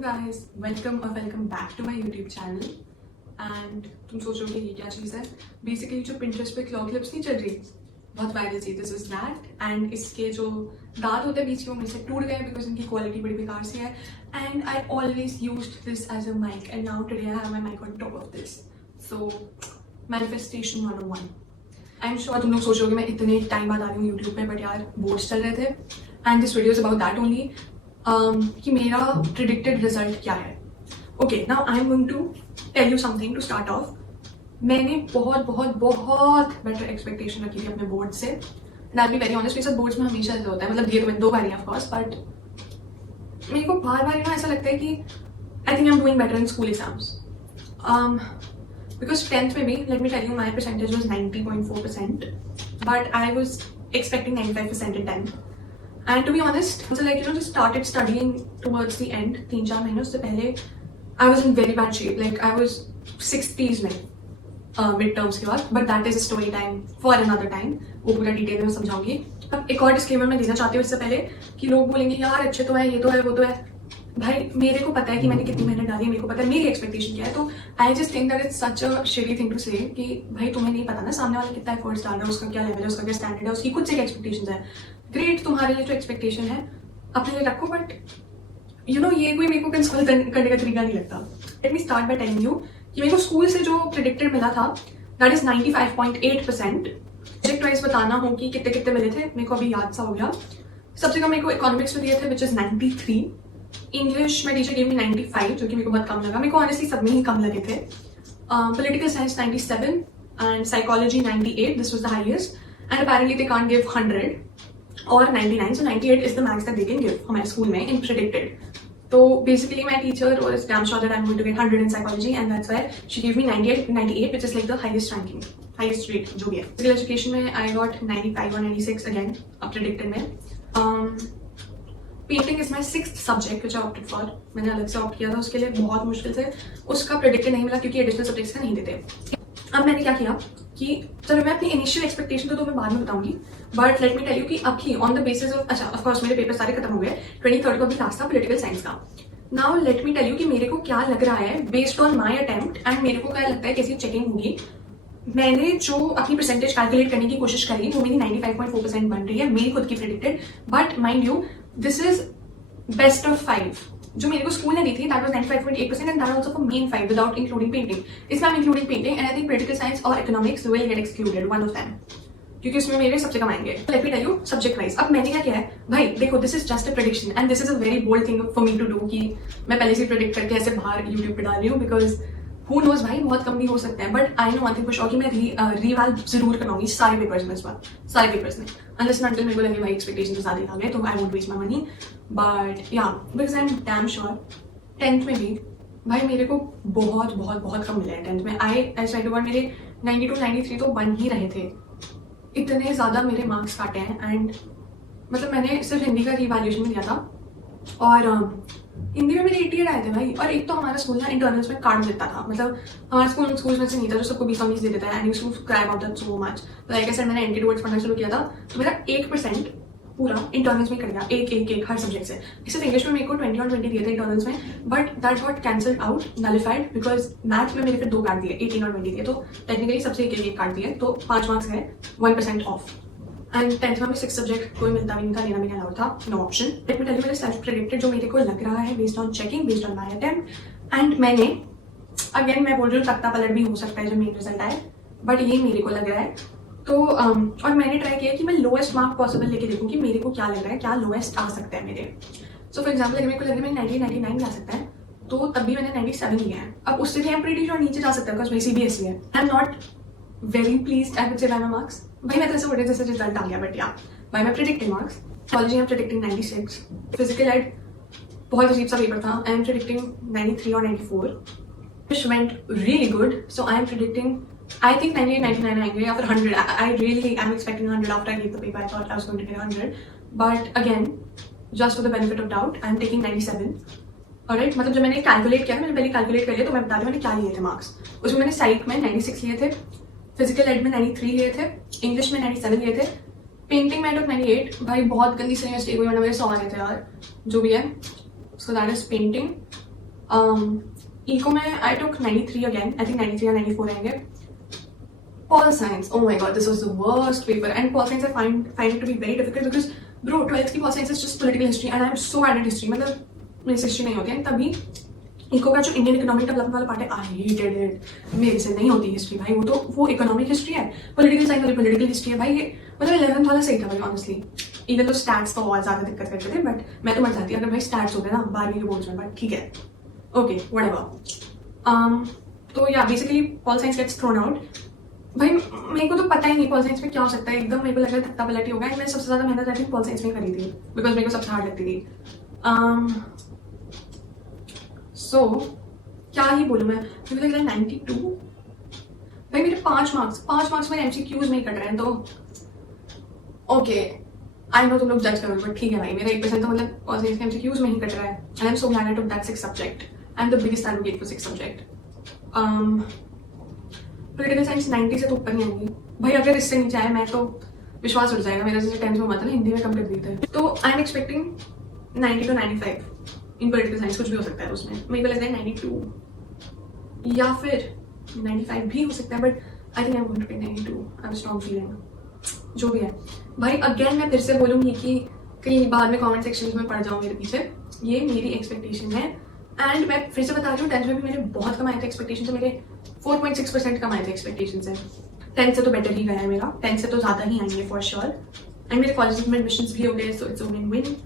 guys, welcome or welcome back to my YouTube channel. And तुम सोचोगे ये क्या चीज़ है? Basically जो Pinterest पे claw clips नहीं चल रही, बहुत वायरल थी. This is that. And इसके जो दांत होते हैं बीच के वो मेरे से टूट गए because इनकी क्वालिटी बड़ी बेकार सी है. And I always used this as a mic, and now today I have my mic on top of this. So manifestation 101. I'm sure तुम लोग सोचोगे मैं इतने टाइम बाद आ रही हूँ YouTube पे, but यार बोर्ड्स चल रहे थे. And this video is about that only. कि मेरा प्रिडिक्टेड रिजल्ट क्या है. Okay, now I am going to tell you something to start off. मैंने बहुत बहुत बहुत बेटर एक्सपेक्टेशन रखी थी अपने बोर्ड से. And I be very honest, मेरे साथ बोर्ड्स में हमेशा ऐसा होता है. मतलब दिए तो मैंने 2 बार ही ऑफ कोर्स, बट मेरे को बार बार ना ऐसा लगता है कि I think I am doing better in school exams. Because 10th में भी let me tell you my percentage was 90.4%, but I was expecting 95% in 10th. And to be honest, so like just started studying towards the end. 3-4 महीनों से पहले I was in very bad shape. Like I was 60s में mid terms के बाद. But that is a story time for another time. वो पूरा detail में समझाऊंगी. अब एक और डिस्क्लेमर मैं देना चाहती हूँ इससे पहले कि लोग बोलेंगे यार अच्छे तो है, ये तो है, वो तो है. भाई मेरे को पता है कि मैंने कितनी मेहनत डाली है, मेरे को पता है मेरी एक्सपेक्टेशन क्या है. तो I just think that it's such a shitty thing to say कि भाई तुम्हें नहीं पता ना सामने वाला कितना एफर्ट्स डाल रहा है, उसका क्या लेवल है, उसका क्या स्टैंडर्ड है, उसकी खुद से क्या एक्सपेक्टेशन है. ग्रेट, तुम्हारे लिए जो एक्सपेक्टेशन है अपने लिए रखो, बट यू नो ये कोई मेरे को कंसोल करने का तरीका नहीं लगता. Let me start by telling you कि मेरे को स्कूल से जो प्रेडिक्टेड मिला था दैट इज 95.8%. सब्जेक्ट वाइज बताना हो कि कितने कितने मिले थे मेरे को अभी याद सा हो गया. सबसे कम मेरे को इकोनॉमिक्स में दिए थे विच इज 93. इंग्लिश में टीचर गेव मी 95, जो कि मेरे को बहुत कम लगा. मेरे को ऑनेस्टली सब में ही कम लगे थे. Political science 97 and psychology 98. This was the highest and apparently they can't give 100 or 99, so 98 is the max that they can give हमारे स्कूल में in predicted. तो basically my teacher was damn sure that I'm going to get 100 in psychology, and that's why she gave me 98, which is like the highest ranking, highest rate जो भी है. Physical education में I got 95 or 96 again, अब predicted में. Painting is my 6th subject which I opted for. मैंने अलग से opt किया था उसके लिए, बहुत मुश्किल से. उसका predicted नहीं मिला क्योंकि additional subjects का नहीं देते. अब मैंने क्या किया कि चलो मैं अपनी इनिशियल एक्सपेक्टेशन तो मैं बाद में बताऊंगी, but let me tell you कि अभी ऑन द बेसिस ऑफ, अच्छा ऑफ कोर्स मेरे पेपर सारे खत्म हो गए. 23rd को भी लास्ट था पॉलिटिकल साइंस का. Now let me tell you कि मेरे को क्या लग रहा है based on my attempt and मेरे को क्या लगता है कैसी चेकिंग होगी. मैंने जो अपनी परसेंटेज कैलकुलेट करने की कोशिश करी वो मेरी 95.4% बन रही है, मेरी खुद की predicted. But mind you this is best of 5. जो मेरे को स्कूल ने दी थी that was 95.8% and that also for main 5 without including painting. इसमें I am including painting and I think political science और economics will get excluded, one of them, क्योंकि उसमें मेरे सबसे कम आएंगे. Let me tell you subject wise. अब मैंने क्या किया है भाई देखो, this is just a prediction and this is a very bold thing for me to do कि मैं पहले से प्रेडिक्ट करके ऐसे बाहर यूट्यूब पे डाल रही हूँ, बिकॉज हु नोज भाई बहुत कम भी हो सकते हैं. But I know one thing for sure कि मैं रीवैल जरूर करवाऊंगी सारे पेपर्स में इस बार, सारे पेपर्स में, अनलेस एंड अनटिल मेरे को लगे भाई एक्सपेक्टेशन से ज्यादा आ गए तो I won't waste my money. But yeah because I am damn sure 10th में भी भाई मेरे को बहुत बहुत बहुत कम मिले हैं 10th में. आई ट्राई टू, मेरे 92 93 तो बन ही रहे थे. इतने ज़्यादा मेरे मार्क्स काटे हैं. एंड मतलब मैंने सिर्फ हिंदी का रिवैल्यूएशन में दिया था और हिंदी में मेरे 88 आए थे भाई. और एक तो हमारा स्कूल ना इंटरनल्स में कार्ड देता था, मतलब हमारा स्कूल में से नहीं था जो सबको 20 दे देता है. And used to cry about that so much. Like I said मैंने एंटी टुवर्ड्स पढ़ना शुरू किया था तो मेरा 1% पूरा इंटरनल्स में कर गया. एक हर सब्जेक्ट से. सिर्फ इंग्लिश में मेरे को 20 और 20 दिए थे इंटरनल्स में, but that got cancelled out, nullified, because math में मेरे फिर 2 कार्ड दिए, 18 और 20 दिए. तो टेक्निकली सबसे एक कार्ड दिए तो 5 मार्क्स गए, 1% ऑफ. एंड 10th में 6 सब्जेक्ट कोई मिलता भी नहीं था, लेना भी नहीं अलाउड था, no option. Let me tell you मेरे सेल्फ प्रेडिक्टेड जो मेरे को लग रहा है based on checking, based on my attempt. And मैंने अगेन मैं बोल रही हूँ तख्ता पलट भी हो सकता है जो मेन रिजल्ट आए, बट ये मेरे को लग रहा है. तो और मैंने ट्राई किया कि मैं लोएस्ट मार्क पॉसिबल लेके देखूँ कि मेरे को क्या लग रहा है, क्या लोएस्ट आ सकता है मेरे. सो फॉर एग्जाम्पल अगर मेरे को लग रहा है मैं 99 आ सकता है तो तब भी मैंने 97 लिया है. अब उससे भी आई एम प्रीटी श्योर नीचे जा सकता है बिकॉज मेरी CBSE है. I am not very pleased I would say by my marks. भाई मैं तो ऐसे बोल रही जैसे रिजल्ट आ गया, but yeah by my predicted marks. College I am predicting 96. Physical ed बहुत अजीब सा पेपर था, आई एम प्रेडिक्टिंग 93 और 94. which went really good, so I am predicting I think 98 99 आएंगे या फिर 100. I really am expecting 100 after I gave the paper. I thought I was going to get 100, but again just for the benefit of doubt I am taking 97. alright, मतलब जब मैंने calculate किया, मैंने पहले calculate कर लिया तो मैं बता रही हूँ मैंने क्या लिए थे मार्क्स. उसमें मैंने साइक में 96 लिए थे, फिजिकल एड में 93 लिए थे, इंग्लिश में 97 लिए थे, पेंटिंग में 98. भाई बहुत गंदी सी मिस्टेक हुई वरना मेरे 100 आ रहे थे यार, जो भी है. So that is painting. Eco में I took 93 again, I think 93 या 94 आएंगे. Pol science, oh my god, this was the worst paper. And pol science I find it to be very difficult because bro, 12th की pol science is just political history and I am so bad at history. मतलब मेरे से history नहीं होती है. तभी eco का जो इंडियन इकोनॉमिक डेवलपमेंट वाला पार्ट है, आई हेटेड इट. मेरे से नहीं होती हिस्ट्री भाई. वो इकोनॉमिक हिस्ट्री है, पॉलिटिकल साइंस वाली पॉलिटिकल हिस्ट्री है भाई. ये मतलब 11th वाला सही था भाई ऑनेस्टली. इवन तो स्टैट्स तो बहुत ज्यादा दिक्कत करते थे, बट मैं तो मर जाती अगर भाई स्टैट्स होते ना 12वीं के बोर्ड्स में. बट ठीक है, ओके व्हाटएवर. तो yeah basically pol science gets thrown out. भाई मेरे को तो पता ही नहीं पॉल साइंस में क्या हो सकता है. एकदम मेरे को लग रहा है धक्का पलटी होगा. मैंने सबसे ज्यादा मेहनत आई थिंक पॉल साइंस में करी थी बिकॉज मेरे को सबसे हार्ड लगती थी. सो क्या ही बोलूँ मैं, मुझे लग रहा है 92. भाई मेरे 5 मार्क्स में MCQs में ही कट रहे हैं. तो ओके आई नो तुम लोग जज करोगे बट ठीक है भाई, मेरा 1% तो मतलब पॉल साइंस के MCQs में ही कट रहा है. And I am so glad I took that 6th subject. I am the biggest advocate for 6th subject. Political science 90 से तो ऊपर नहीं आएंगी भाई. अगर इससे नीचे आए मैं तो विश्वास उठ जाएगा मेरा. जैसे 10th में हुआ था ना, हिंदी में कम कर दिए थे. तो I am expecting 90 to 95 in political science. कुछ भी हो सकता है उसमें. मेरे को लगता है 92 या फिर 95 भी हो सकता है. But I think I am going to take 92. I have strong feeling. जो भी है भाई, अगेन मैं फिर से बोलूंगी कि कहीं बाद में कमेंट सेक्शन में पड़ जाऊँ मेरे पीछे. ये मेरी एक्सपेक्टेशन है. एंड मैं फिर से बता रही हूँ, 10th में भी मैंने बहुत कम आए थे एक्सपेक्टेशन से. मेरे 4.6% कम आए थे एक्सपेक्टेशन से. 10th से तो बेटर ही गया है मेरा. 10th से तो ज़्यादा ही आएंगे फॉर श्योर. एंड मेरे कॉलेज में एडमिशंस भी हो गए, so it's a win win.